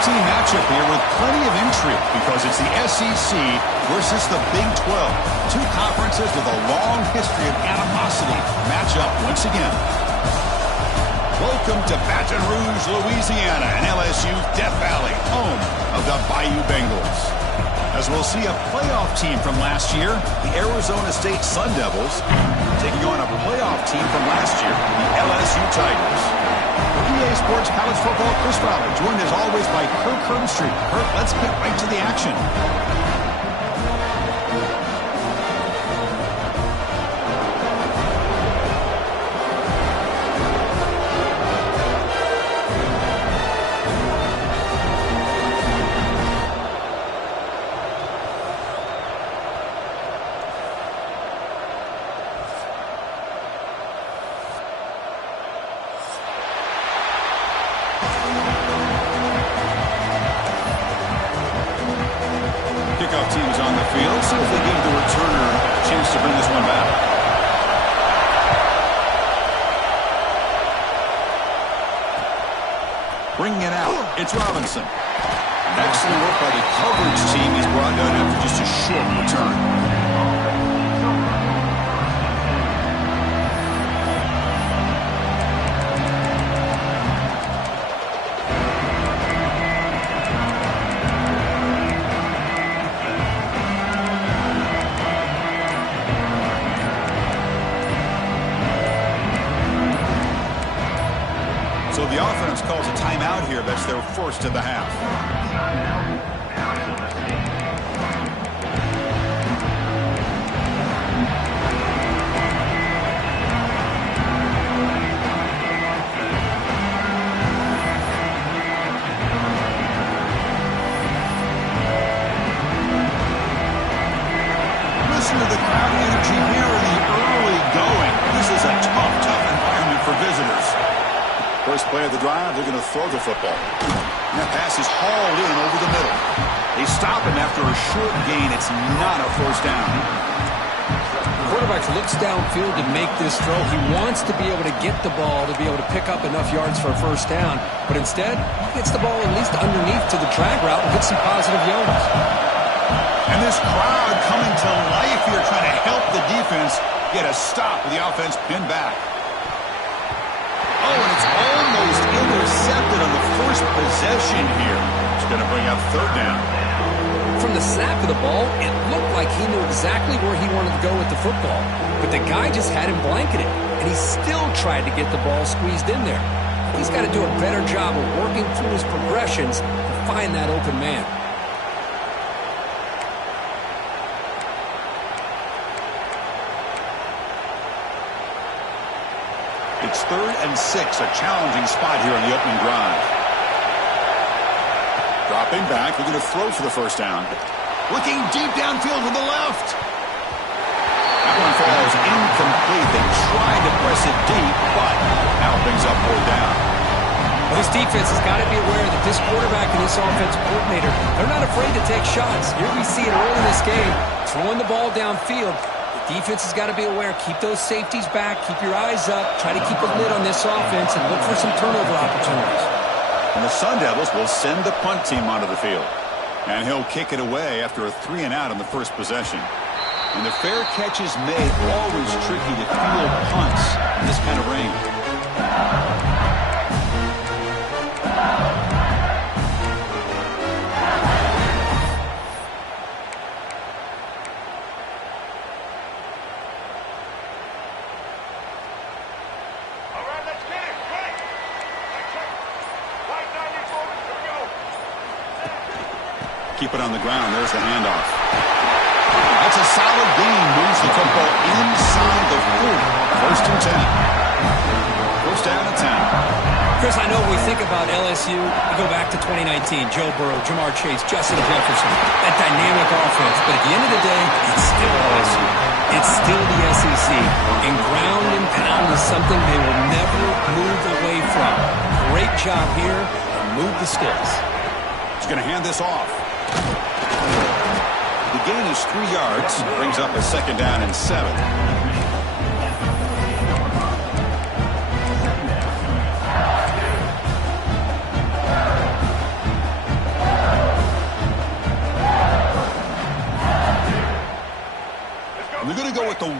team matchup here with plenty of intrigue because it's the SEC versus the Big 12. Two conferences with a long history of animosity match up once again. Welcome to Baton Rouge, Louisiana, and LSU's Death Valley, home of the Bayou Bengals. As we'll see a playoff team from last year, the Arizona State Sun Devils, taking on a playoff team from last year, the LSU Tigers. For EA Sports College Football, Chris Fowler, joined as always by Kirk Herbstreit. Kirk, let's get right to the action. Kickoff team is on the field. See if they give the returner a chance to bring this one back. Bringing it out, it's Robinson. Excellent work by the coverage team. He's brought down after just a short return. So the offense calls a timeout here. That's their first of the half. Listen to the crowd energy here in the early going. This is a tough environment for visitors. First play of the drive, they're going to throw the football. And that pass is hauled in over the middle. They stop him after a short gain. It's not a first down. The quarterback looks downfield to make this throw. He wants to be able to get the ball to be able to pick up enough yards for a first down. But instead, he gets the ball at least underneath to the drag route and gets some positive yards. And this crowd coming to life here trying to help the defense get a stop with the offense pinned back. Oh, and it's almost intercepted on the first possession here. It's going to bring up third down. From the snap of the ball, it looked like he knew exactly where he wanted to go with the football. But the guy just had him blanketed, and he still tried to get the ball squeezed in there. He's got to do a better job of working through his progressions to find that open man. It's 3rd and 6, a challenging spot here on the opening drive. Dropping back, looking to throw for the first down. Looking deep downfield to the left. That one falls incomplete. They tried to press it deep, but now it brings up 4th down. Well, this defense has got to be aware that this quarterback and this offensive coordinator, they're not afraid to take shots. Here we see it early in this game, throwing the ball downfield. Defense has got to be aware. Keep those safeties back. Keep your eyes up. Try to keep a lid on this offense and look for some turnover opportunities. And the Sun Devils will send the punt team onto the field. And he'll kick it away after a 3-and-out on the first possession. And the fair catch is made. Always tricky to field punts in this kind of rain. Keep it on the ground. There's the handoff. That's a solid gain. Moves the football inside the 40. 1st and 10. First down and 10. Chris, I know when we think about LSU, we go back to 2019. Joe Burrow, Jamar Chase, Justin Jefferson. That dynamic offense. But at the end of the day, it's still LSU. It's still the SEC. And ground and pound is something they will never move away from. Great job here. And move the sticks. He's going to hand this off. The gain is 3 yards. Brings up a 2nd down and 7.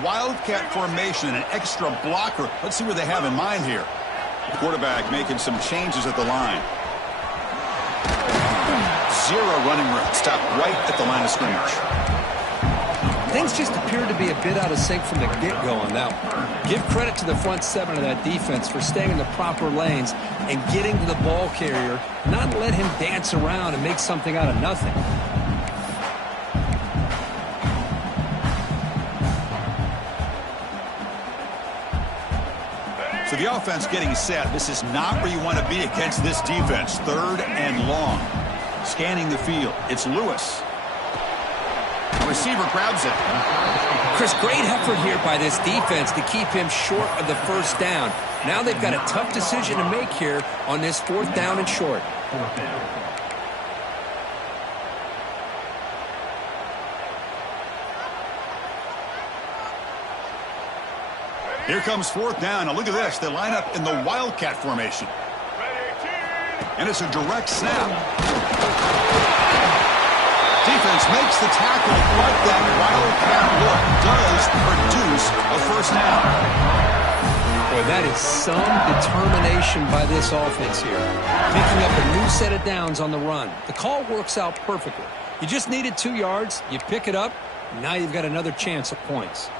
wildcat formation and an extra blocker. Let's see what they have in mind here. The quarterback making some changes at the line. Zero running room. Stop right at the line of scrimmage. Things just appeared to be a bit out of sync from the get-go on that one. Give credit to the front seven of that defense for staying in the proper lanes and getting to the ball carrier, not let him dance around and make something out of nothing. So the offense getting set. This is not where you want to be against this defense. 3rd and long. Scanning the field. It's Lewis. The receiver grabs it. Chris, great effort here by this defense to keep him short of the first down. Now they've got a tough decision to make here on this 4th down and short. Here comes 4th down. Now look at this. They line up in the wildcat formation. And it's a direct snap. Defense makes the tackle, but that wildcat look does produce a first down. Boy, that is some determination by this offense here. Picking up a new set of downs on the run. The call works out perfectly. You just needed 2 yards. You pick it up. Now you've got another chance at points.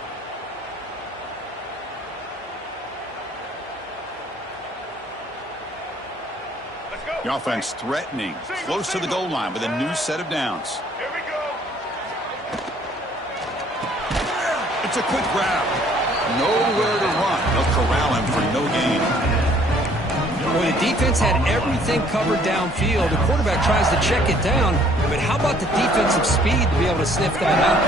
The offense threatening, close to the goal line with a new set of downs. Here we go. It's a quick grab. Nowhere to run. They'll corral him for no gain. Well, the defense had everything covered downfield. The quarterback tries to check it down, but how about the defensive speed to be able to sniff that out?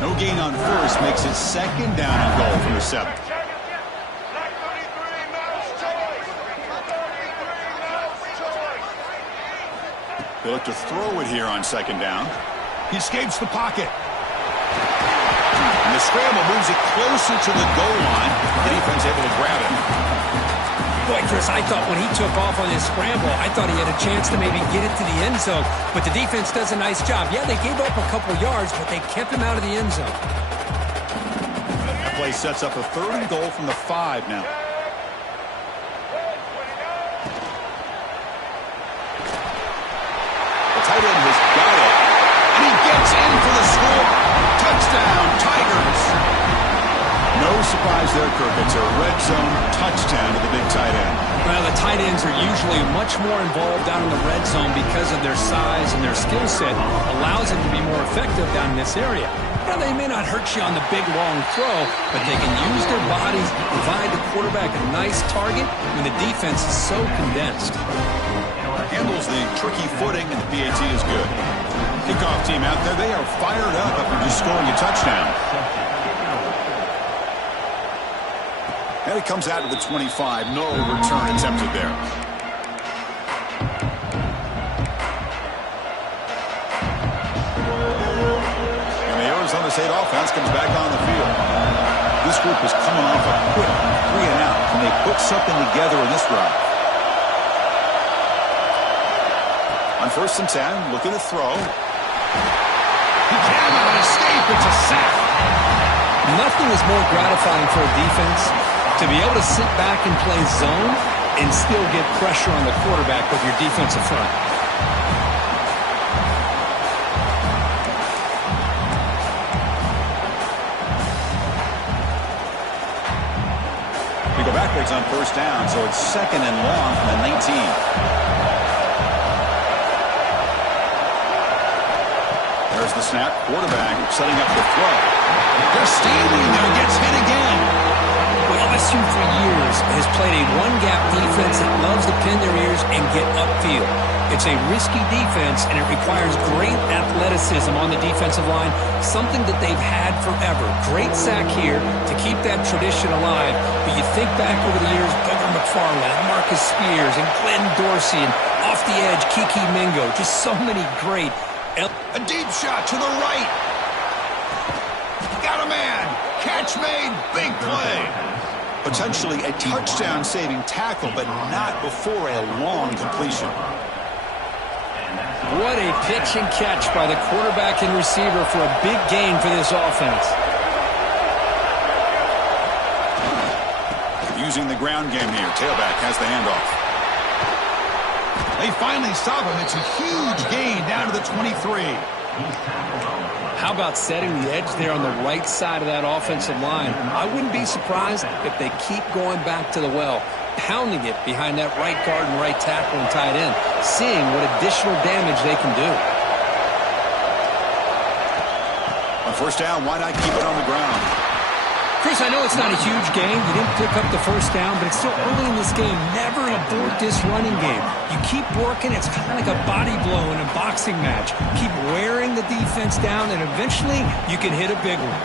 No gain on first makes it 2nd down and goal from the 7. They look to throw it here on 2nd down. He escapes the pocket. And the scramble moves it closer to the goal line. The defense able to grab it. Boy, Chris, I thought when he took off on his scramble, I thought he had a chance to maybe get it to the end zone. But the defense does a nice job. Yeah, they gave up a couple yards, but they kept him out of the end zone. That play sets up a 3rd and goal from the 5 now. Tight end has got it, and he gets in for the score. Touchdown, Tigers. No surprise there, Kirk. It's a red zone touchdown to the big tight end. Well, the tight ends are usually much more involved down in the red zone because of their size and their skill set. Allows them to be more effective down in this area. Now, they may not hurt you on the big, long throw, but they can use their bodies to provide the quarterback a nice target when the defense is so condensed. Handles the tricky footing, and the PAT is good. Kickoff team out there, they are fired up after just scoring a touchdown. And it comes out to the 25. No return attempted there. And the Arizona State offense comes back on the field. This group is coming off a quick 3-and-out. Can they put something together in this drive? On 1st and 10, looking to throw. He cannot escape. It's a sack. Nothing is more gratifying for a defense to be able to sit back and play zone and still get pressure on the quarterback with your defensive front. We go backwards on 1st down, so it's 2nd and long from the 19. There's the snap. Quarterback setting up the throw. They're standing there. Gets hit again. Well, LSU for years has played a one-gap defense that loves to pin their ears and get upfield. It's a risky defense, and it requires great athleticism on the defensive line, something that they've had forever. Great sack here to keep that tradition alive. But you think back over the years, Booger McFarland and Marcus Spears and Glenn Dorsey and off the edge, Kiki Mingo. Just so many great. A deep shot to the right. Got a man. Catch made. Big play. Potentially a touchdown-saving tackle, but not before a long completion. What a pitch and catch by the quarterback and receiver for a big gain for this offense. using the ground game here. Tailback has the handoff. They finally stop him. It's a huge gain down to the 23. How about setting the edge there on the right side of that offensive line? I wouldn't be surprised if they keep going back to the well, pounding it behind that right guard and right tackle and tight end, seeing what additional damage they can do. On first down, why not keep it on the ground? Chris, I know it's not a huge game. You didn't pick up the first down, but it's still early in this game. Never abort this running game. You keep working. It's kind of like a body blow in a boxing match. Keep wearing the defense down, and eventually you can hit a big one.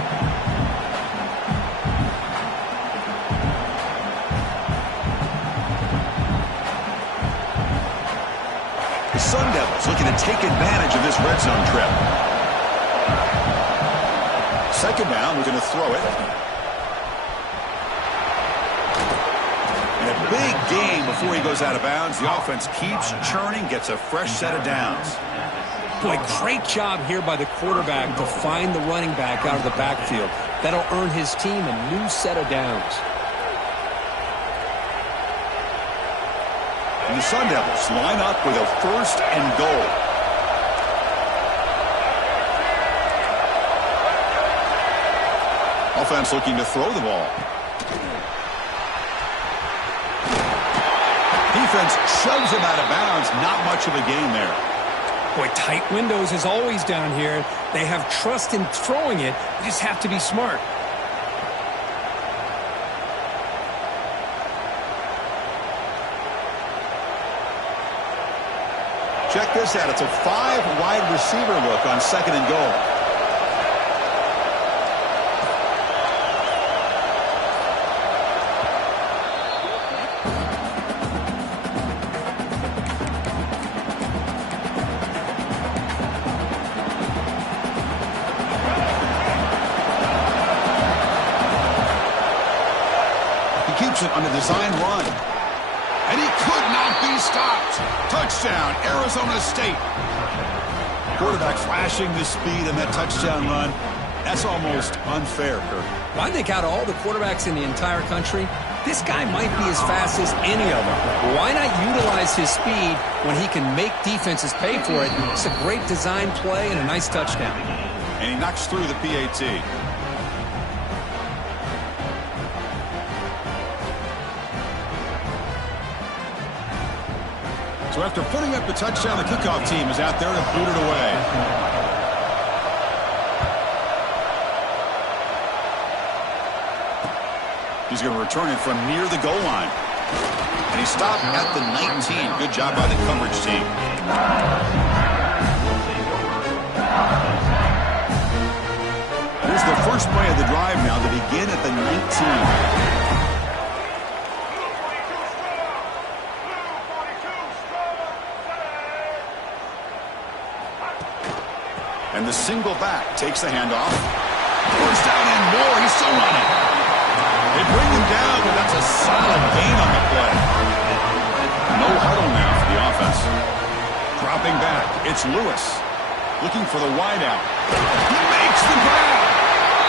The Sun Devils looking to take advantage of this red zone trip. Second down, we're going to throw it. Big gain before he goes out of bounds. The offense keeps churning, gets a fresh set of downs. Boy, great job here by the quarterback to find the running back out of the backfield. That'll earn his team a new set of downs. And the Sun Devils line up with a first and goal. Offense looking to throw the ball. Defense shoves him out of bounds. Not much of a gain there. Boy, tight windows is always down here. They have trust in throwing it. You just have to be smart. Check this out. It's a 5-wide receiver look on second and goal. On the design run. And he could not be stopped. Touchdown, Arizona State. Quarterback flashing the speed in that touchdown run. That's almost unfair, Kirk. Well, I think out of all the quarterbacks in the entire country, this guy might be as fast as any of them. Why not utilize his speed when he can make defenses pay for it? It's a great design play and a nice touchdown. And he knocks through the PAT. So after putting up the touchdown, the kickoff team is out there to boot it away. He's going to return it from near the goal line. And he stopped at the 19. Good job by the coverage team. Here's the first play of the drive now to begin at the 19. And the single back takes the handoff. First down and more. He's still running. They bring him down, but that's a solid gain on the play. No huddle now for the offense. Dropping back. It's Lewis looking for the wideout. He makes the grab.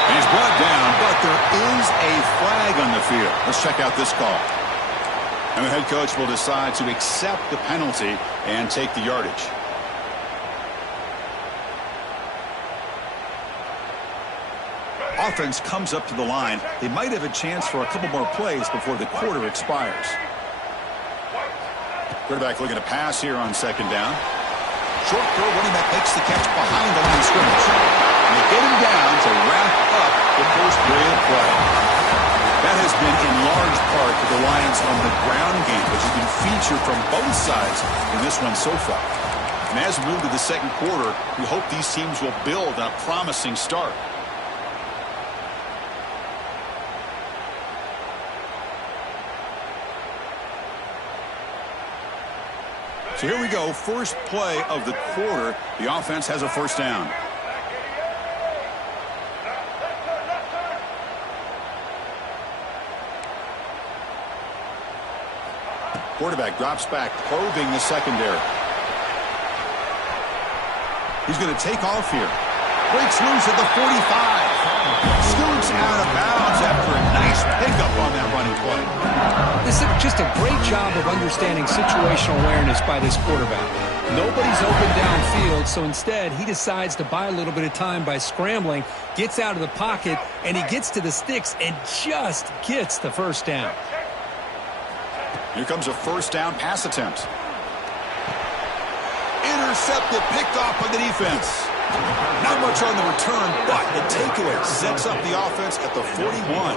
And he's brought down, but there is a flag on the field. Let's check out this call. And the head coach will decide to accept the penalty and take the yardage. Offense comes up to the line. They might have a chance for a couple more plays before the quarter expires. Quarterback looking to pass here on second down. Short throw, running back makes the catch behind the line of scrimmage. And they get him down to wrap up the first period of play. That has been in large part to the Lions on the ground game, which has been featured from both sides in this one so far. And as we move to the second quarter, we hope these teams will build on a promising start. So here we go, first play of the quarter. The offense has a first down. Quarterback drops back, probing the secondary. He's going to take off here. Breaks loose at the 45. Scoots out of bounds after a nice pickup on that running play. This is just a great job of understanding situational awareness by this quarterback. Nobody's open downfield, so instead he decides to buy a little bit of time by scrambling, gets out of the pocket, and he gets to the sticks and just gets the first down. Here comes a first down pass attempt. Intercepted, picked off by the defense. Not much on the return, but the takeaway sets up the offense at the 41.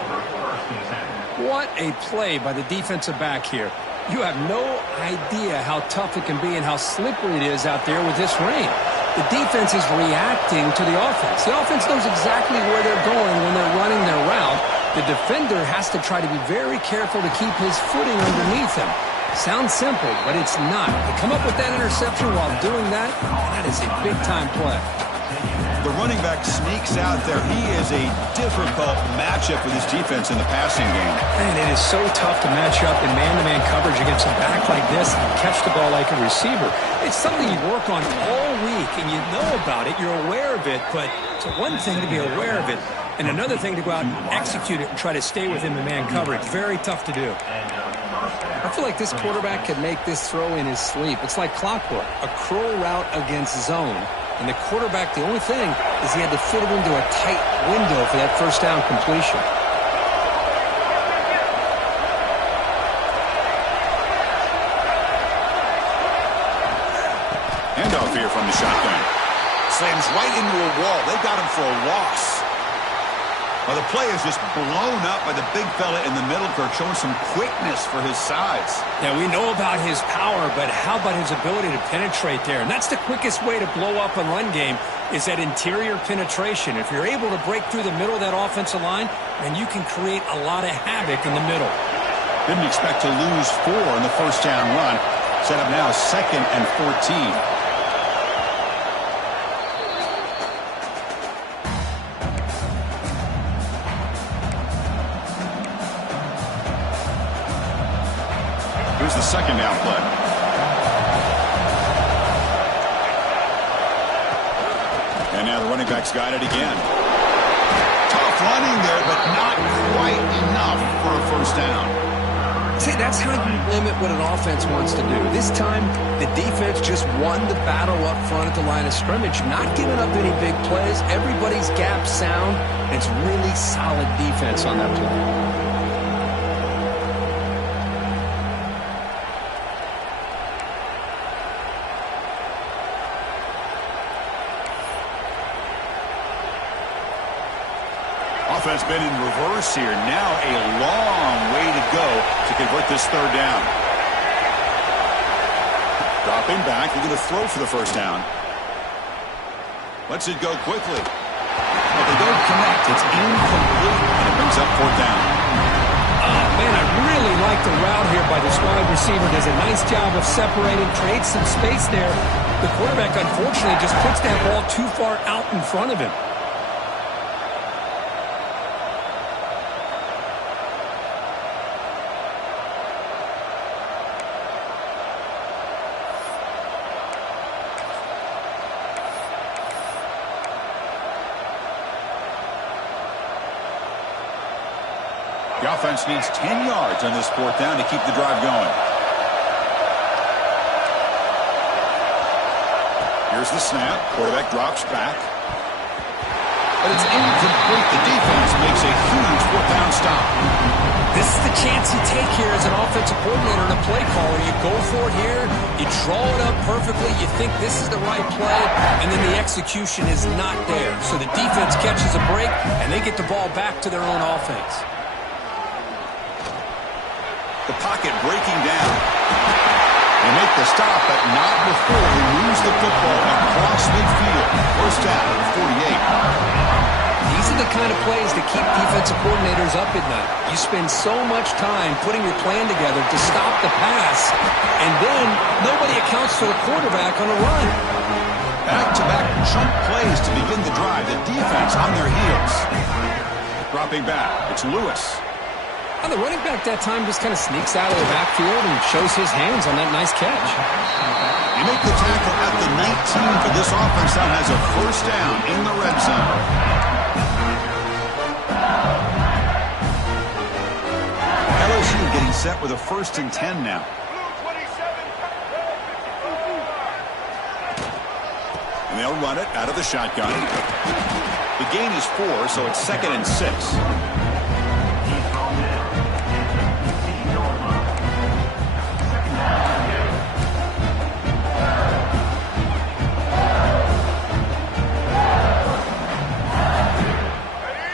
What a play by the defensive back here. You have no idea how tough it can be and how slippery it is out there with this rain. The defense is reacting to the offense. The offense knows exactly where they're going when they're running their route. The defender has to try to be very careful to keep his footing underneath him. Sounds simple, but it's not. To come up with that interception while doing that, that is a big-time play. The running back sneaks out there. He is a difficult matchup for this defense in the passing game. Man, it is so tough to match up in man-to-man coverage against a back like this and catch the ball like a receiver. It's something you work on all week, and you know about it. You're aware of it, but it's one thing to be aware of it, and another thing to go out and execute it and try to stay within the man coverage. Very tough to do. I feel like this quarterback could make this throw in his sleep. It's like clockwork, a crow route against zone. And the quarterback, the only thing is he had to fit it into a tight window for that first down completion. Handoff here from the shotgun. Slams right into a wall. They got him for a loss. Well, the play is just blown up by the big fella in the middle, Kirk, showing some quickness for his size. Yeah, we know about his power, but how about his ability to penetrate there? And that's the quickest way to blow up a run game is that interior penetration. If you're able to break through the middle of that offensive line, then you can create a lot of havoc in the middle. Didn't expect to lose 4 in the first down run. Set up now 2nd and 14. Here's the second down play. And now the running back's got it again. Tough running there, but not quite enough for a first down. See, that's how you limit what an offense wants to do. This time, the defense just won the battle up front at the line of scrimmage, not giving up any big plays. Everybody's gap sound. It's really solid defense on that play. Offense been in reverse here. Now a long way to go to convert this third down. Dropping back, looking to throw for the first down. Lets it go quickly. But they don't connect. It's incomplete, and it brings up fourth down. Oh, man, I really like the route here by this wide receiver. Does a nice job of separating, creates some space there. The quarterback, unfortunately, just puts that ball too far out in front of him. The offense needs 10 yards on this fourth down to keep the drive going. Here's the snap. Quarterback drops back. But it's incomplete. The defense makes a huge fourth down stop. This is the chance you take here as an offensive coordinator and a play caller. You go for it here. You draw it up perfectly. You think this is the right play, and then the execution is not there. So the defense catches a break, and they get the ball back to their own offense. The pocket breaking down. They make the stop, but not before they lose the football across midfield. First down at 48. These are the kind of plays that keep defensive coordinators up at night. You spend so much time putting your plan together to stop the pass, and then nobody accounts for the quarterback on a run. Back-to-back chunk plays to begin the drive. The defense on their heels. Dropping back. It's Lewis. And the running back that time just kind of sneaks out of the backfield and shows his hands on that nice catch. You make the tackle at the 19, but this offense now has a first down in the red zone. LSU getting set with a 1st and 10 now. And they'll run it out of the shotgun. The gain is 4, so it's 2nd and 6.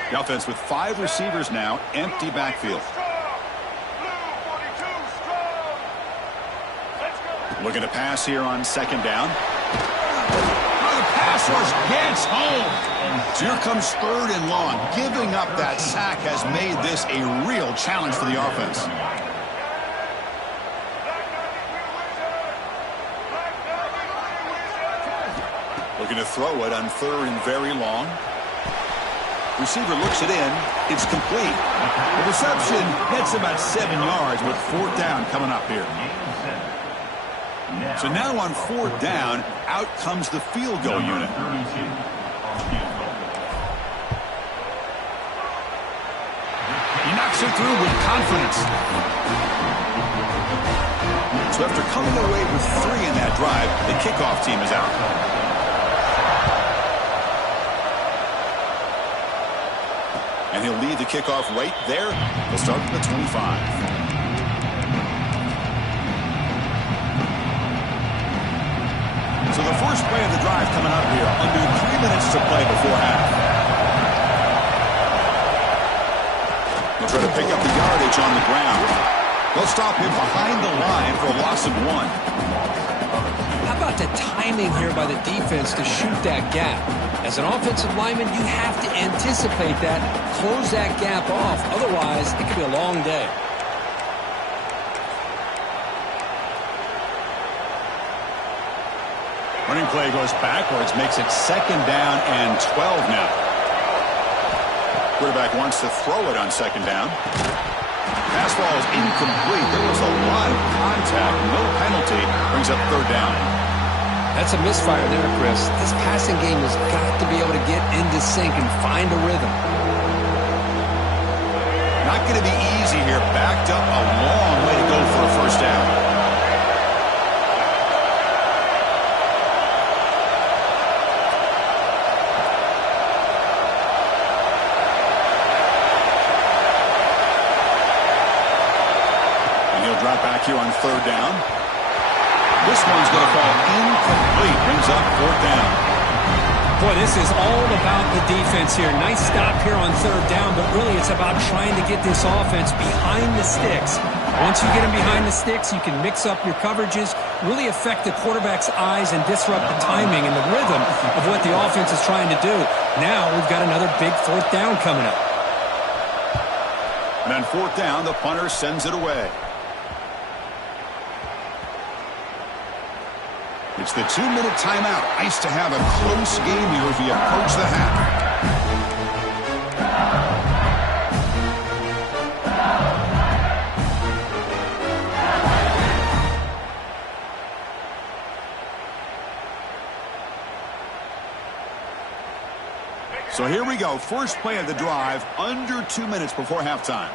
The offense with 5 receivers now, empty backfield. Looking to pass here on 2nd down. The pass rush gets home. So here comes 3rd and long. Giving up that sack has made this a real challenge for the offense. Looking to throw it on 3rd and very long. Receiver looks it in. It's complete. The reception gets about 7 yards with 4th down coming up here. So now on 4th down, out comes the field goal unit. He knocks it through with confidence. So after coming away with 3 in that drive, the kickoff team is out. And he'll lead the kickoff right there. He'll start from the 25. So the first play of the drive coming up here. Under 3 minutes to play before half. They'll try to pick up the yardage on the ground. They'll stop him behind the line for a loss of 1. How about the timing here by the defense to shoot that gap? As an offensive lineman, you have to anticipate that, close that gap off. Otherwise, it could be a long day. Running play goes backwards, makes it 2nd down and 12 now. Quarterback wants to throw it on 2nd down. Pass ball is incomplete. There was a lot of contact, no penalty. Brings up 3rd down. That's a misfire there, Chris. This passing game has got to be able to get into sync and find a rhythm. Not going to be easy here. Backed up a long way to go for a 1st down. Drop back here on 3rd down. This one's going to fall incomplete. Brings up 4th down. Boy, this is all about the defense here. Nice stop here on 3rd down, but really it's about trying to get this offense behind the sticks. Once you get them behind the sticks, you can mix up your coverages, really affect the quarterback's eyes and disrupt the timing and the rhythm of what the offense is trying to do. Now we've got another big 4th down coming up. And on 4th down, the punter sends it away. It's the 2-minute timeout. Nice to have a close game here as we approach the half. So here we go. First play of the drive, under 2 minutes before halftime.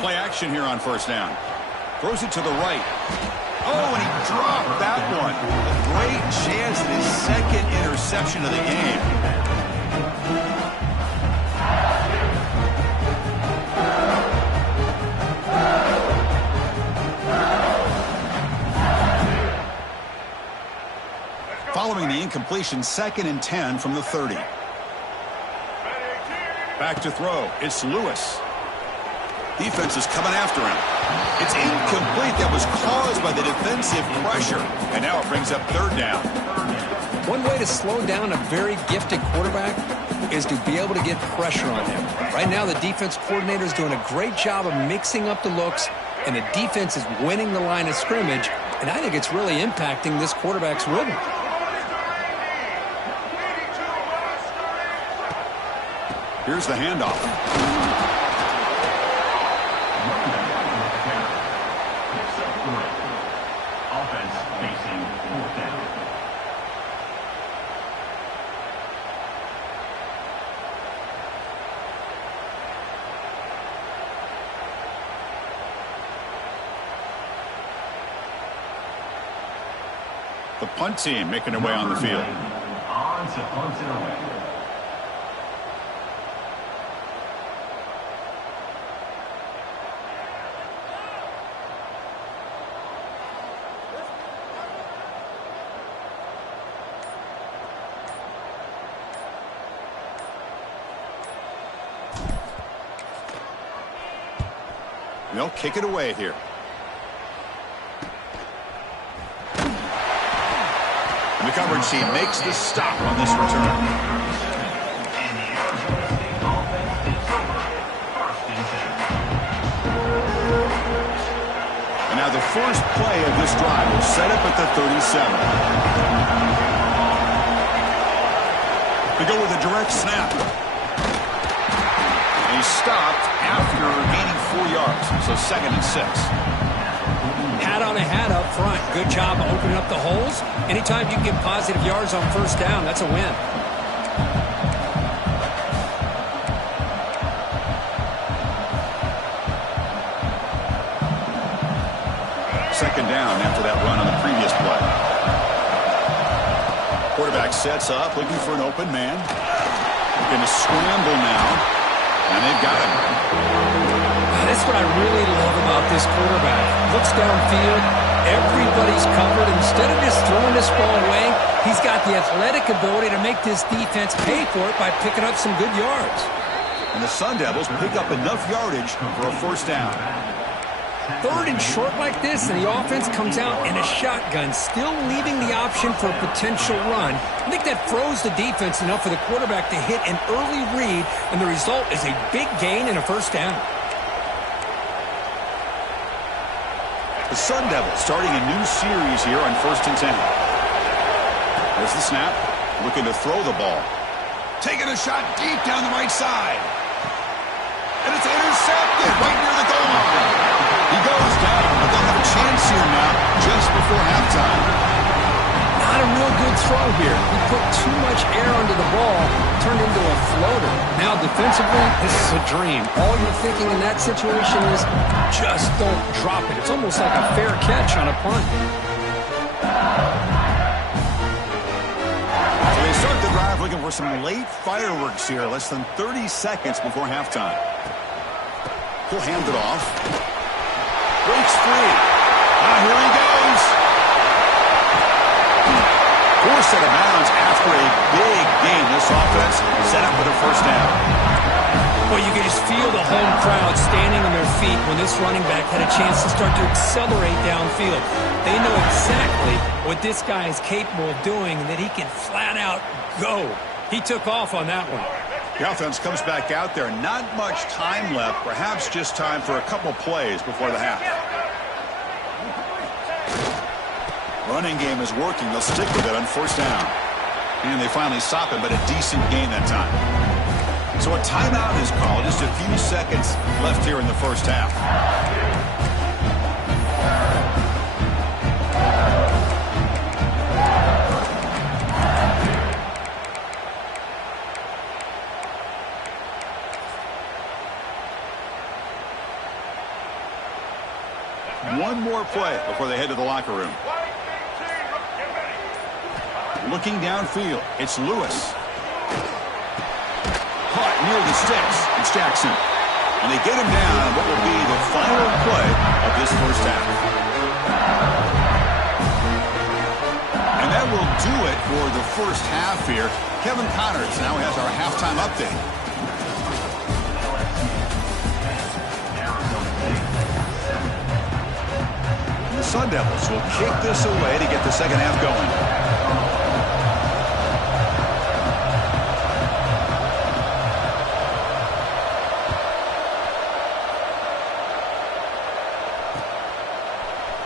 Play action here on 1st down. Throws it to the right. Oh, and he dropped that one. A great chance at his 2nd interception of the game. Following the incompletion, 2nd and 10 from the 30. Back to throw. It's Lewis. Defense is coming after him. It's incomplete. That was caused by the defensive pressure. And now it brings up 3rd down. One way to slow down a very gifted quarterback is to be able to get pressure on him. Right now, the defense coordinator is doing a great job of mixing up the looks, and the defense is winning the line of scrimmage, and I think it's really impacting this quarterback's rhythm. Here's the handoff. The punt team making their way on the field. On to punt it away. They'll kick it away here. And the coverage team makes the stop on this return. And now the first play of this drive will set up at the 37. We go with a direct snap. And he's stopped after gaining 4 yards, so 2nd and 6. Hat on a hat up front. Good job of opening up the holes. Anytime you can get positive yards on first down, that's a win. Second down after that run on the previous play. Quarterback sets up, looking for an open man. Going to scramble now, and they've got him. That's what I really love about this quarterback. Looks downfield, everybody's covered. Instead of just throwing this ball away, he's got the athletic ability to make this defense pay for it by picking up some good yards. And the Sun Devils pick up enough yardage for a first down. 3rd and short like this, and the offense comes out in a shotgun, still leaving the option for a potential run. I think that froze the defense enough for the quarterback to hit an early read, and the result is a big gain and a first down. The Sun Devils starting a new series here on 1st and 10. There's the snap, looking to throw the ball. Taking a shot deep down the right side. And it's intercepted right near the goal line. He goes down, but they'll have a chance here now just before halftime. Not a real good throw here. He put too much air under the ball, turned into a floater. Now defensively, this is a dream. All you're thinking in that situation is just don't drop it. It's almost like a fair catch on a punt. So they start the drive looking for some late fireworks here, less than 30 seconds before halftime. He'll hand it off. Breaks free. Here he goes. Forced out of bounds after a big gain. This offense set up with a first down. Well, you can just feel the home crowd standing on their feet when this running back had a chance to start to accelerate downfield. They know exactly what this guy is capable of doing and that he can flat out go. He took off on that one. The offense comes back out there. Not much time left. Perhaps just time for a couple plays before the half. Running game is working. They'll stick with it on first down. And they finally stop him, but a decent gain that time. So a timeout is called. Just a few seconds left here in the first half. One more play before they head to the locker room. Looking downfield, it's Lewis. Caught near the sticks. It's Jackson. And they get him down on what will be the final play of this first half. And that will do it for the first half here. Kevin Connors now has our halftime update. The Sun Devils will kick this away to get the second half going.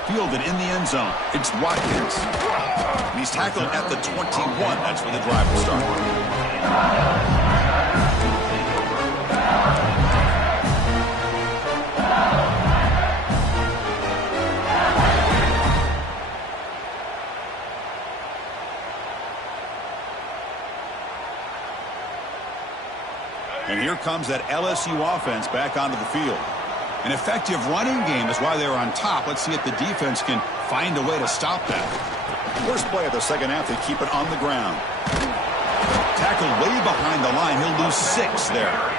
Fielded in the end zone. It's Watkins. And he's tackled at the 21. That's where the drive will start. And here comes that LSU offense back onto the field. An effective running game is why they're on top. Let's see if the defense can find a way to stop that. First play of the second half, they keep it on the ground. Tackled way behind the line. He'll lose 6 there.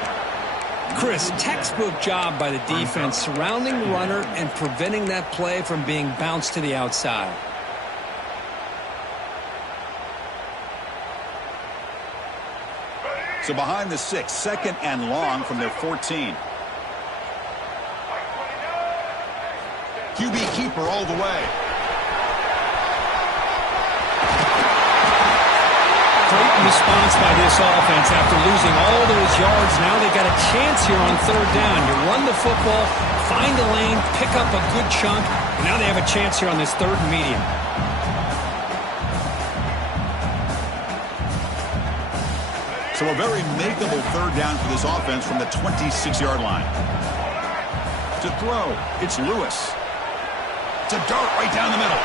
Chris, textbook job by the defense surrounding the runner and preventing that play from being bounced to the outside. So behind the 6, second and long from their 14. QB keeper all the way. Great response by this offense after losing all those yards. Now they got a chance here on third down. You run the football, find a lane, pick up a good chunk. And now they have a chance here on this third and medium. So a very makeable third down for this offense from the 26-yard line. To throw, it's Lewis. It's a dart right down the middle.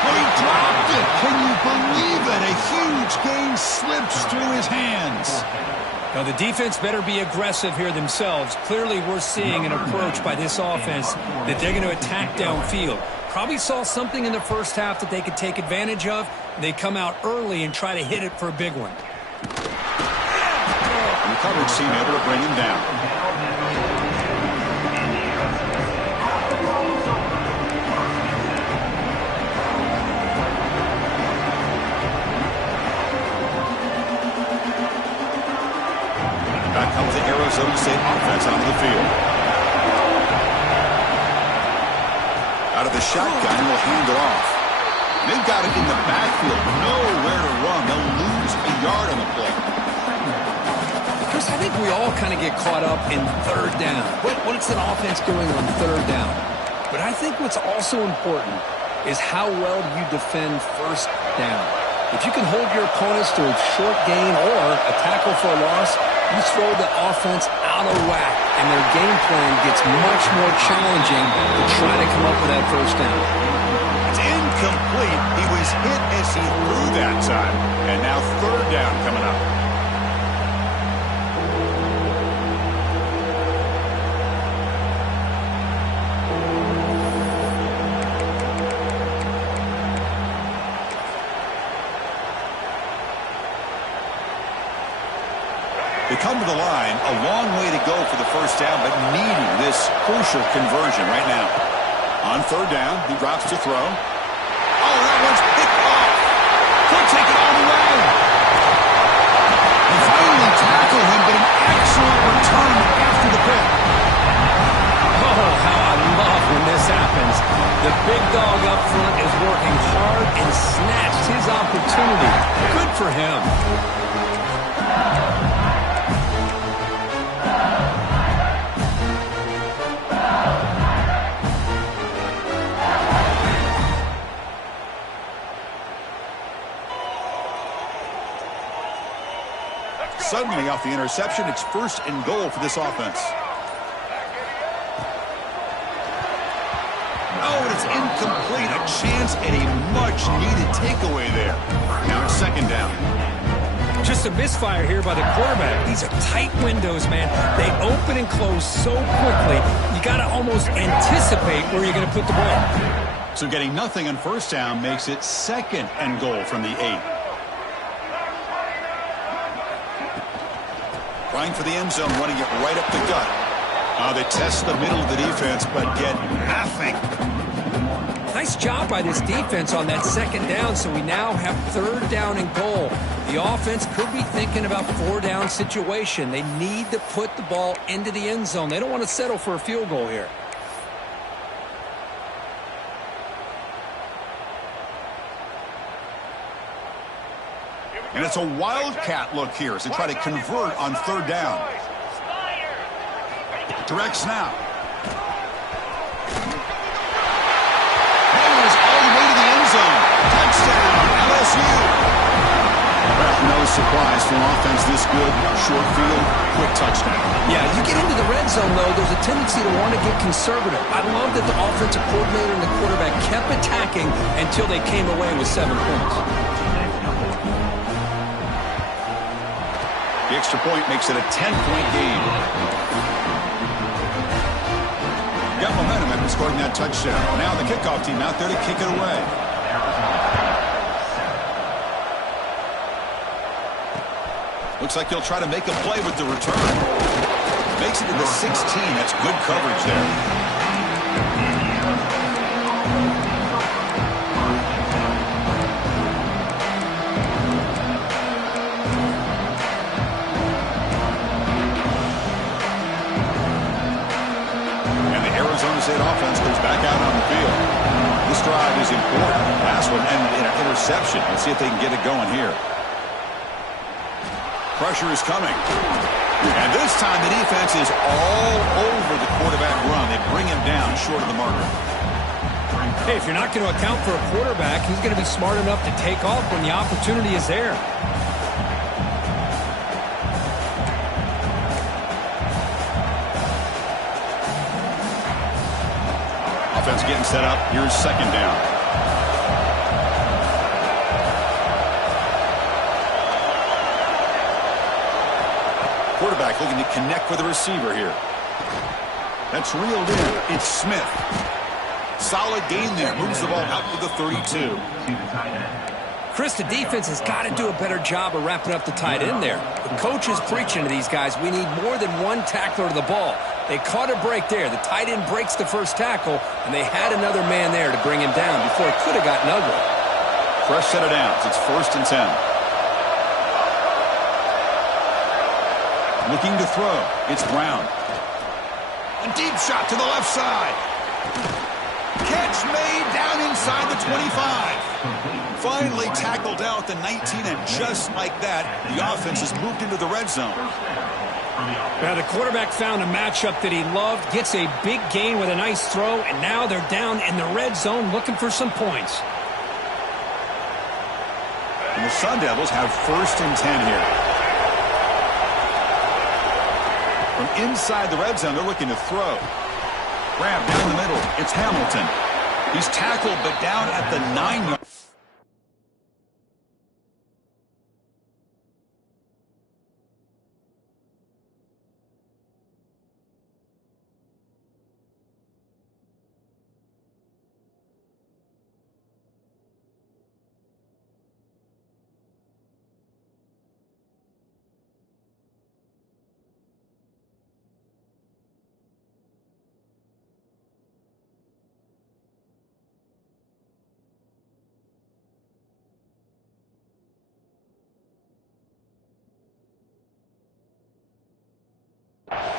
But he dropped it. Can you believe it? A huge gain slips through his hands. Now the defense better be aggressive here themselves. Clearly we're seeing an approach by this offense that they're going to attack downfield. Probably saw something in the first half that they could take advantage of. They come out early and try to hit it for a big one. And the coverage team able to bring him down. Back comes the Arizona State offense onto the field. Out of the shotgun, he'll hand it off. They've got it in the backfield. Nowhere to run. They'll lose a yard on the play. Chris, I think we all kind of get caught up in third down. What's an offense doing on third down? But I think what's also important is how well you defend first down. If you can hold your opponents to a short gain or a tackle for a loss, you throw the offense out of whack, and their game plan gets much more challenging to try to come up with that first down. It's incomplete. He was hit as he threw that time. And now third down coming up. They come to the line, a long way to go for the first down, but needing this crucial conversion right now. On third down, he drops to throw. Oh, that one's picked off. Could take it all the way. They finally tackle him, but an excellent return after the pick. Oh, how I love when this happens. The big dog up front is working hard and snatched his opportunity. Good for him. Suddenly, off the interception, it's first and goal for this offense. Oh, and it's incomplete. A chance at a much-needed takeaway there. Now it's second down. Just a misfire here by the quarterback. These are tight windows, man. They open and close so quickly, you got to almost anticipate where you're going to put the ball. So getting nothing on first down makes it second and goal from the 8. Trying for the end zone, running it right up the gut. They test the middle of the defense, but get nothing. Nice job by this defense on that second down, so we now have third down and goal. The offense could be thinking about four-down situation. They need to put the ball into the end zone. They don't want to settle for a field goal here. And it's a wildcat look here as they try to convert on third down. Direct snap. Hammers all the way to the end zone. Touchdown, LSU. Well, no surprise for an offense this good. Short field, quick touchdown. Yeah, you get into the red zone, though, there's a tendency to want to get conservative. I love that the offensive coordinator and the quarterback kept attacking until they came away with 7 points. The extra point makes it a 10-point game. Got momentum after scoring that touchdown. Now the kickoff team out there to kick it away. Looks like he'll try to make a play with the return. Makes it to the 16. That's good coverage there. And the Arizona State offense goes back out on the field. This drive is important. Last one ended in an interception. Let's see if they can get it going here. Pressure is coming. And this time the defense is all over the quarterback run. They bring him down short of the marker. Hey, if you're not going to account for a quarterback, he's going to be smart enough to take off when the opportunity is there. Offense getting set up. Here's second down. Quarterback looking to connect with the receiver here. That's reeled in. It's Smith. Solid gain there. Moves the ball out to the 32. Chris, the defense has got to do a better job of wrapping up the tight end there. The coach is preaching to these guys, we need more than one tackler to the ball. They caught a break there. The tight end breaks the first tackle, and they had another man there to bring him down before it could have gotten ugly. Fresh set of downs. It's 1st and 10. Looking to throw. It's Brown. A deep shot to the left side. Catch made down inside the 25. Finally tackled down at the 19, and just like that, the offense has moved into the red zone. Now, the quarterback found a matchup that he loved, gets a big gain with a nice throw, and now they're down in the red zone looking for some points. And the Sun Devils have 1st and 10 here. From inside the red zone, they're looking to throw. Grab down the middle. It's Hamilton. He's tackled, but down at the 9-yard.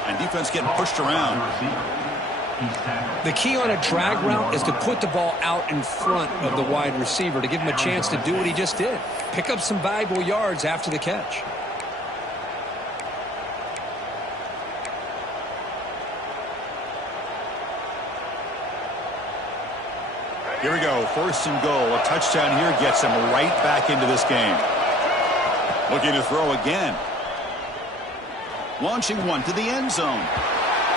And defense getting pushed around. The key on a drag route is to put the ball out in front of the wide receiver to give him a chance to do what he just did. Pick up some valuable yards after the catch. Here we go. 1st and goal. A touchdown here gets him right back into this game. Looking to throw again. Launching one to the end zone.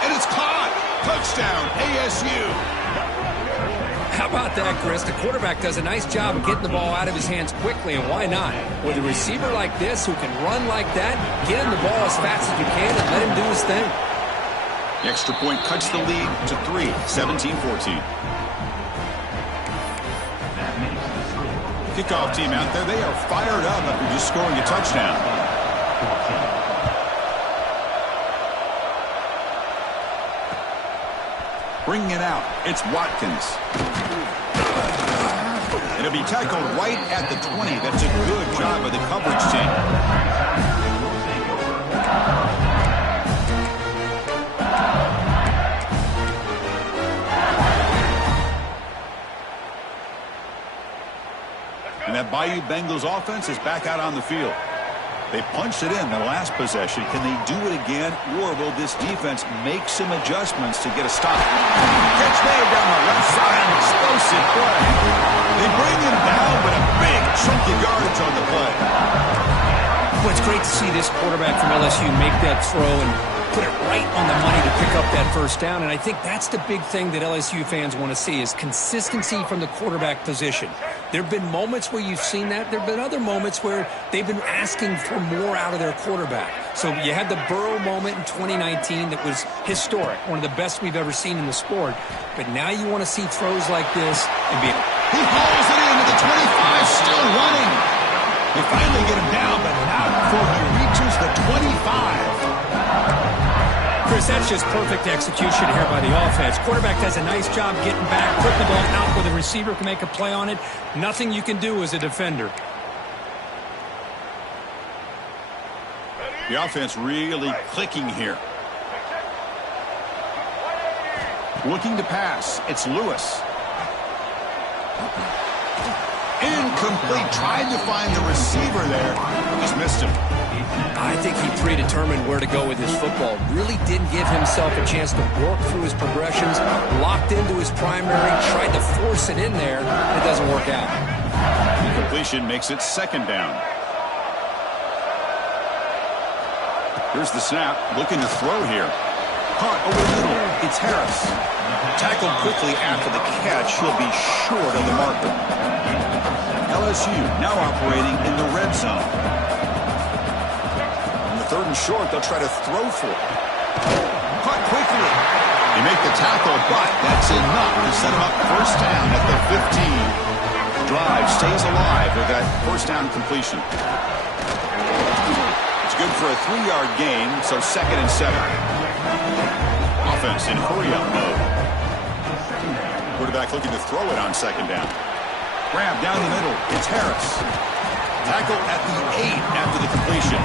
And it's caught. Touchdown, ASU. How about that, Chris? The quarterback does a nice job of getting the ball out of his hands quickly, and why not? With a receiver like this who can run like that, get him the ball as fast as you can and let him do his thing. The extra point cuts the lead to 3, 17-14. Kickoff team out there. They are fired up after just scoring a touchdown. Bringing it out, it's Watkins. It'll be tackled right at the 20. That's a good job by the coverage team. And that Bayou Bengals offense is back out on the field. They punched it in the last possession. Can they do it again, or will this defense make some adjustments to get a stop? Catch made down the left side. Explosive play. They bring him down, but a big chunk of yardage on the play. Well, it's great to see this quarterback from LSU make that throw and put it right on the money to pick up that 1st down. And I think that's the big thing that LSU fans want to see is consistency from the quarterback position. There have been moments where you've seen that. There have been other moments where they've been asking for more out of their quarterback. So you had the Burrow moment in 2019 that was historic, one of the best we've ever seen in the sport. But now you want to see throws like this and be... He hauls it into the 25, still running. They finally get him down, but not before he reaches the Chris, that's just perfect execution here by the offense. Quarterback does a nice job getting back, put the ball out where the receiver can make a play on it. Nothing you can do as a defender. The offense really clicking here. Looking to pass. It's Lewis. Incomplete. Tried to find the receiver there. Just missed him. I think he predetermined where to go with his football. Really didn't give himself a chance to work through his progressions. Locked into his primary. Tried to force it in there. It doesn't work out. Incompletion makes it second down. Here's the snap. Looking to throw here. Caught over the middle. It's Harris. Tackled quickly after the catch. He'll be short of the marker. LSU now operating in the red zone. On the third and short, they'll try to throw for it. Caught quickly. They make the tackle, but that's enough to set him up first down at the 15. Drive stays alive with that first down completion. It's good for a 3-yard gain, so 2nd and 7. Offense in hurry-up mode. Quarterback looking to throw it on 2nd down. Grab down the middle. It's Harris. Tackle at the 8 after the completion.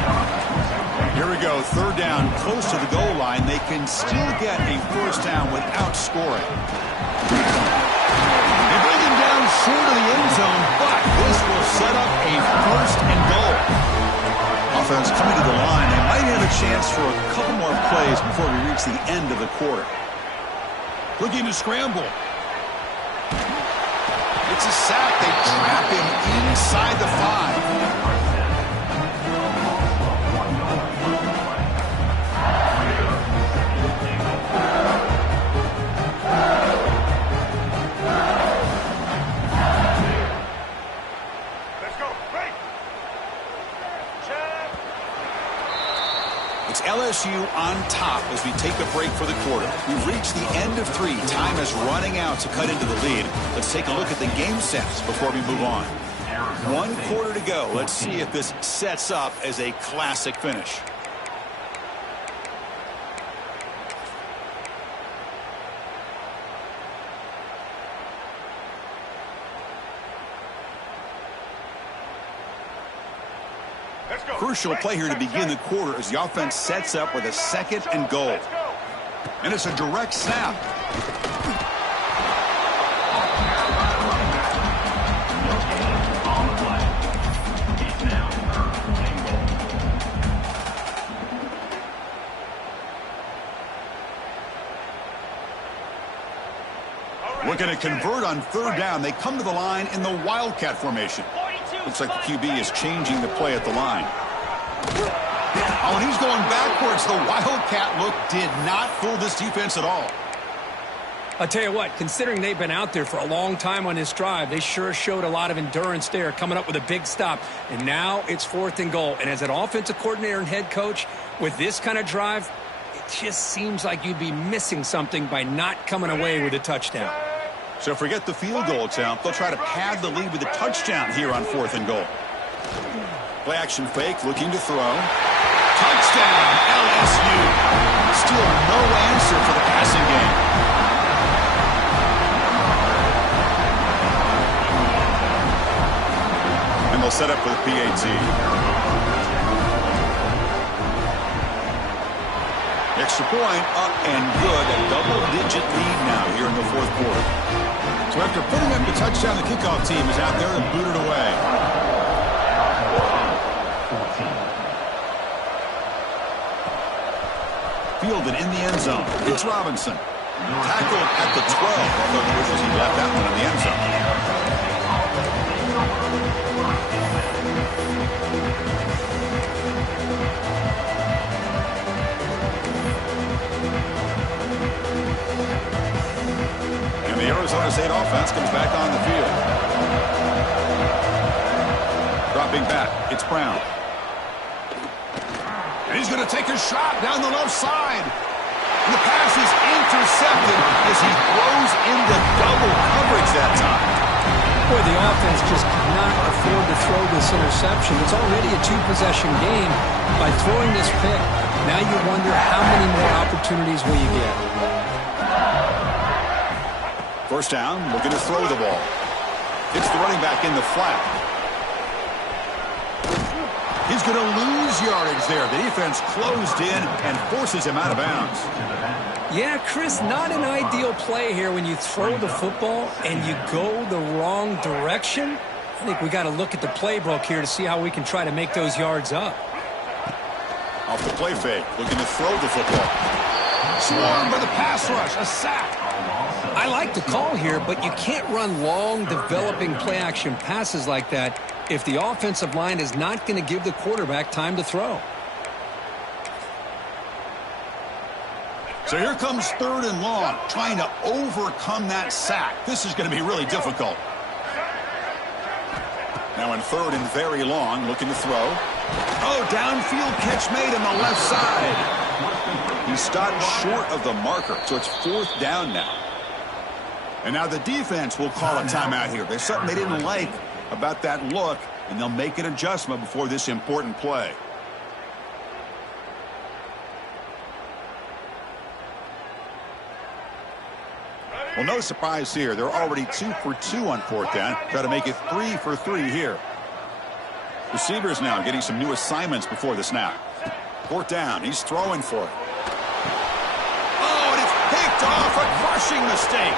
Here we go. 3rd down, close to the goal line. They can still get a first down without scoring. They bring him down short of the end zone, but this will set up a 1st and goal. Offense coming to the line. They might have a chance for a couple more plays before we reach the end of the quarter. Looking to scramble. It's a sack. They trap him inside the 5. It's LSU on top as we take a break for the quarter. We've reached the end of 3. Time is running out to cut into the lead. Let's take a look at the game sets before we move on. 1 quarter to go. Let's see if this sets up as a classic finish. Crucial play here to begin the quarter as the offense sets up with a 2nd and goal. And it's a direct snap. Looking to convert on 3rd down. They come to the line in the Wildcat formation. Looks like the QB is changing the play at the line. Oh, and he's going backwards. The Wildcat look did not fool this defense at all. I'll tell you what, considering they've been out there for a long time on this drive, they sure showed a lot of endurance there, coming up with a big stop. And now it's 4th and goal. And as an offensive coordinator and head coach, with this kind of drive, it just seems like you'd be missing something by not coming away with a touchdown. So forget the field goal attempt. They'll try to pad the lead with a touchdown here on 4th and goal. Play action fake, looking to throw. Touchdown, LSU. Still no answer for the passing game. And they'll set up with a PAT. Extra point up and good. A double-digit lead now here in the 4th quarter. So after putting up the touchdown, the kickoff team is out there and boot it away. Fielded in the end zone. It's Robinson. Tackled at the 12. Although he wishes he left that one in the end zone. And the Arizona State offense comes back on the field. Dropping back. It's Brown. And he's going to take a shot down the left side. And the pass is intercepted as he throws into double coverage that time. Boy, the offense just cannot afford to throw this interception. It's already a two-possession game. By throwing this pick, now you wonder how many more opportunities will you get. First down, looking to throw the ball. It's the running back in the flat. He's going to lose yardage there. The defense closed in and forces him out of bounds. Yeah, Chris, not an ideal play here when you throw the football and you go the wrong direction. I think we got to look at the playbook here to see how we can try to make those yards up. Off the play fake, looking to throw the football. Swarmed by the pass rush, a sack. I like the call here, but you can't run long, developing play-action passes like that if the offensive line is not going to give the quarterback time to throw. So here comes 3rd and long, trying to overcome that sack. This is going to be really difficult. Now in 3rd and very long, looking to throw. Oh, downfield catch made on the left side. He stopped short of the marker, so it's 4th down now. And now the defense will call a timeout here. There's something they didn't like about that look, and they'll make an adjustment before this important play. Well, no surprise here. They're already 2 for 2 on 4th down. Try to make it 3 for 3 here. Receivers now getting some new assignments before the snap. 4th down. He's throwing for it. Oh, and it's picked off. A crushing mistake.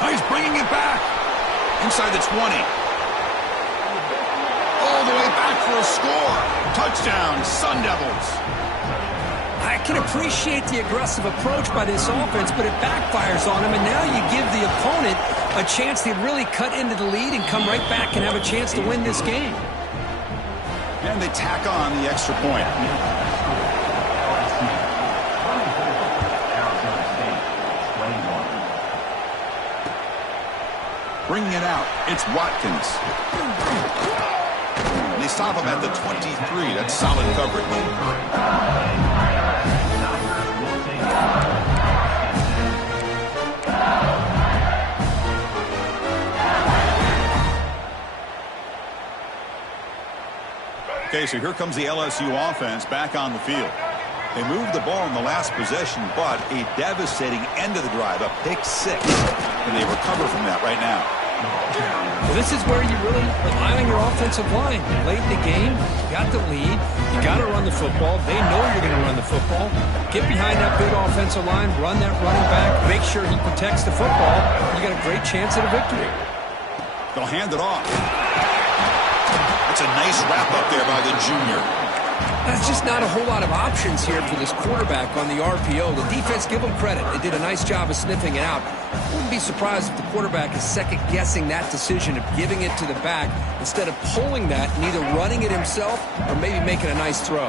Oh, he's bringing it back. Inside the 20. All the way back for a score. Touchdown, Sun Devils. I can appreciate the aggressive approach by this offense, but it backfires on him, and now you give the opponent a chance to really cut into the lead and come right back and have a chance to win this game. And they tack on the extra point. Bringing it out, it's Watkins. And they stop him at the 23. That's solid coverage. Okay, so here comes the LSU offense back on the field. They moved the ball in the last possession, but a devastating end of the drive, a pick 6. And they recover from that right now. Well, this is where you really rely on your offensive line. Late in the game, you got the lead, you got to run the football. They know you're going to run the football. Get behind that big offensive line, run that running back, make sure he protects the football. You got a great chance at a victory. They'll hand it off. That's a nice wrap up there by the junior. That's just not a whole lot of options here for this quarterback on the RPO. The defense, give them credit. They did a nice job of sniffing it out. Wouldn't be surprised if the quarterback is second-guessing that decision of giving it to the back instead of pulling that and either running it himself or maybe making a nice throw.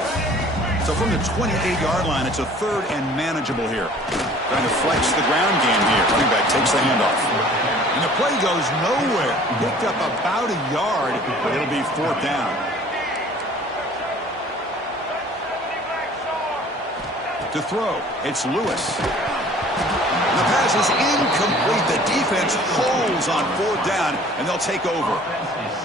So from the 28-yard line, it's a 3rd and manageable here. Trying to flex the ground game here. Running back takes the handoff. And the play goes nowhere. Picked up about a yard, but it'll be 4th down. To throw, it's Lewis. The pass is incomplete. The defense holds on 4th down, and they'll take over.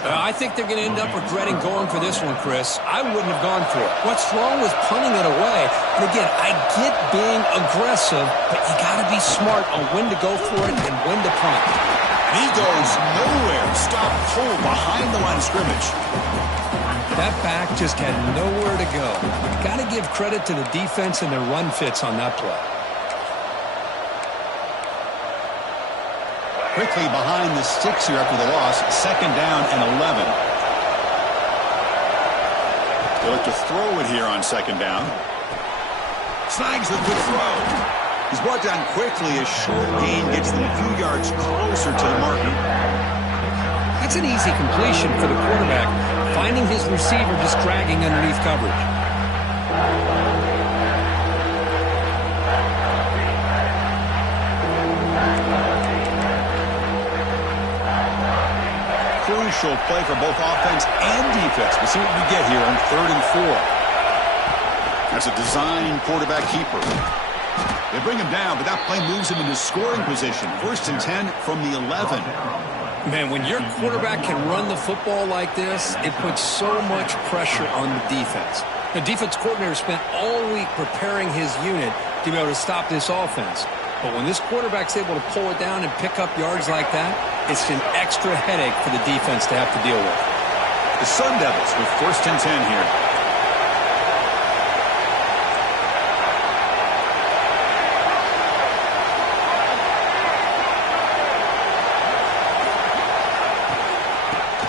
I think they're going to end up regretting going for this one, Chris. I wouldn't have gone for it. What's wrong was punting it away. And again, I get being aggressive, but you got to be smart on when to go for it and when to punt. He goes nowhere. Stop cold behind the line of scrimmage. That back just had nowhere to go. Got to give credit to the defense and their run fits on that play. Quickly behind the sticks here after the loss. 2nd down and 11. They look to throw it here on 2nd down. Snags the good throw. He's brought down quickly. A short gain gets them a few yards closer to the marker. That's an easy completion for the quarterback, finding his receiver just dragging underneath coverage. Crucial play for both offense and defense. We'll see what we get here on 3rd and 4. That's a design quarterback keeper. They bring him down, but that play moves him into scoring position. 1st and 10 from the 11. Man, when your quarterback can run the football like this, it puts so much pressure on the defense. The defense coordinator spent all week preparing his unit to be able to stop this offense. But when this quarterback's able to pull it down and pick up yards like that, it's an extra headache for the defense to have to deal with. The Sun Devils with 1st and 10 here.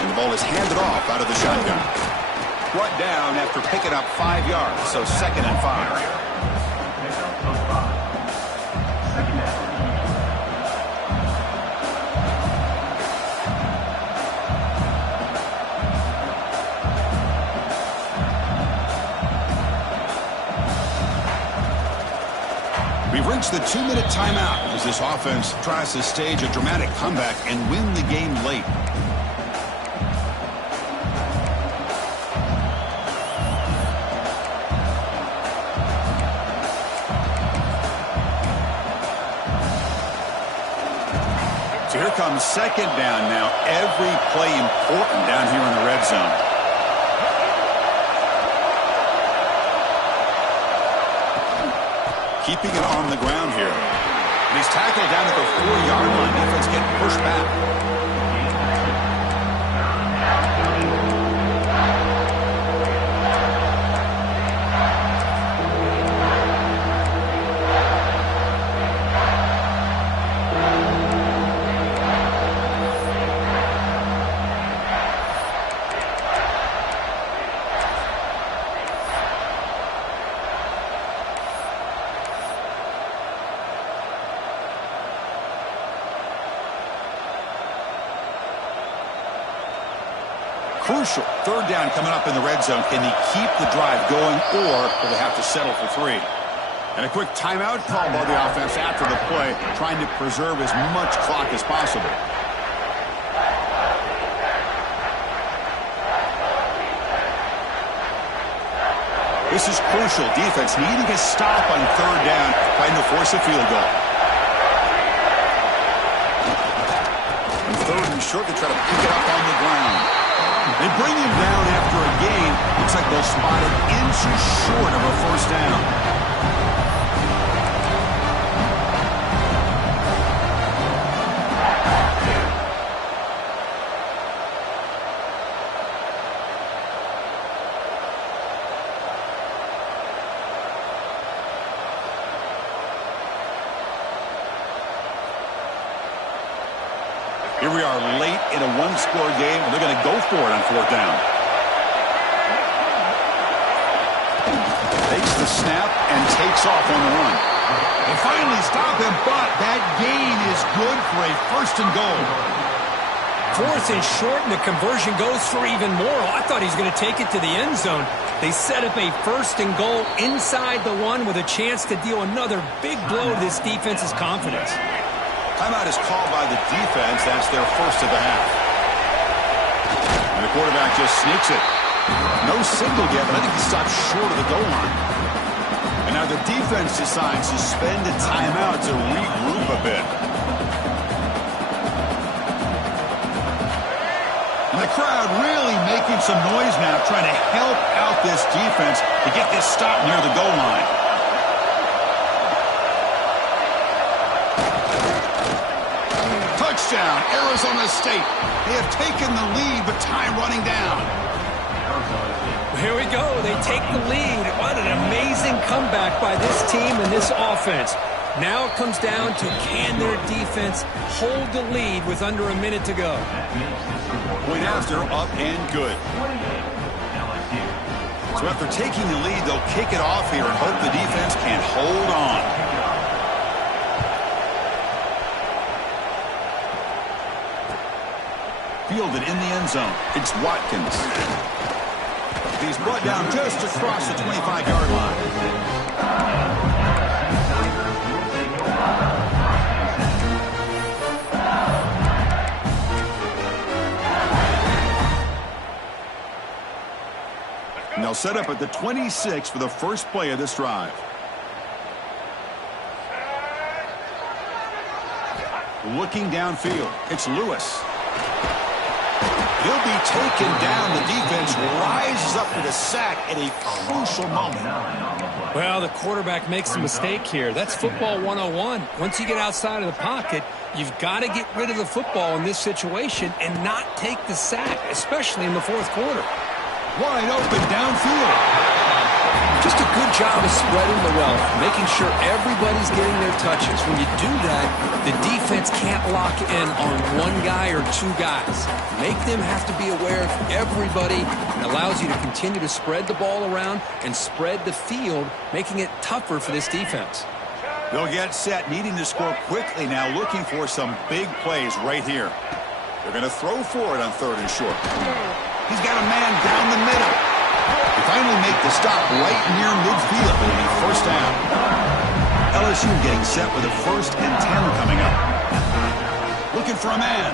And the ball is handed off out of the shotgun. Brought down after picking up 5 yards, so 2nd and 5. We've reached the 2-minute timeout as this offense tries to stage a dramatic comeback and win the game late. So here comes 2nd down now. Every play important down here in the red zone. Keeping it on the ground here. And he's tackled down at the 4-yard line. Defense getting pushed back. Crucial 3rd down coming up in the red zone. Can he keep the drive going, or will they have to settle for 3? And a quick timeout called by the offense after the play, trying to preserve as much clock as possible. This is crucial. Defense needing a stop on 3rd down, trying to force a field goal. And 3rd and short, they try to pick it up on the ground. They bring him down after a gain. Looks like they'll spot it inches short of a 1st down. Here we are late in a 1-score game, and they're going to go for it on 4th down. Takes the snap and takes off on the run. They finally stop him, but that gain is good for a 1st and goal. 4th and short, and the conversion goes for even more. I thought he was going to take it to the end zone. They set up a 1st and goal inside the 1 with a chance to deal another big blow to this defense's confidence. Timeout is called by the defense. That's their 1st of the half. And the quarterback just sneaks it. No signal yet, but I think he stopped short of the goal line. And now the defense decides to spend a timeout to regroup a bit. And the crowd really making some noise now, trying to help out this defense to get this stop near the goal line. Touchdown, Arizona State. They have taken the lead, but time running down. Here we go. They take the lead. What an amazing comeback by this team and this offense. Now it comes down to, can their defense hold the lead with under a minute to go? Point after, up and good. So after taking the lead, they'll kick it off here and hope the defense can hold on. Fielded in the end zone. It's Watkins. He's brought down just across the 25-yard line. And they'll set up at the 26 for the first play of this drive. Looking downfield, it's Lewis. He'll be taken down. The defense rises up for the sack at a crucial moment. Well, the quarterback makes a mistake here. That's football 101. Once you get outside of the pocket, you've got to get rid of the football in this situation and not take the sack, especially in the fourth quarter. Wide open downfield. Just a good job of spreading the wealth, making sure everybody's getting their touches. When you do that, the defense can't lock in on one guy or two guys. Make them have to be aware of everybody. It allows you to continue to spread the ball around and spread the field, making it tougher for this defense. They'll get set, needing to score quickly now, looking for some big plays right here. They're going to throw for it on 3rd and short. He's got a man down the middle. They finally make the stop right near midfield. It'll be first down. LSU getting set with a 1st and 10 coming up. Looking for a man.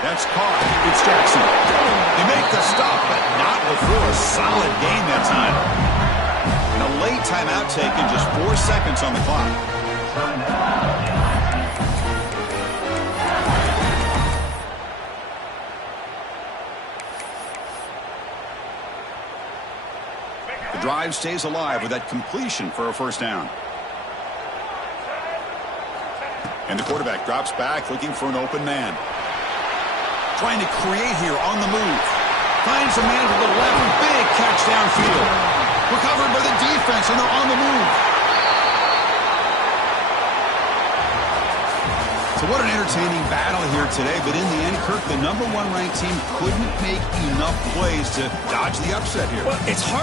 That's caught. It's Jackson. They make the stop, but not before a solid gain that time. And a late timeout taken, just 4 seconds on the clock. The drive stays alive with that completion for a first down. And the quarterback drops back, looking for an open man. Trying to create here on the move. Finds a man to the left. Big catch downfield. Recovered by the defense, and they're on the move. So what an entertaining battle here today. But in the end, Kirk, the #1 ranked team couldn't make enough plays to dodge the upset here. Well, it's hard.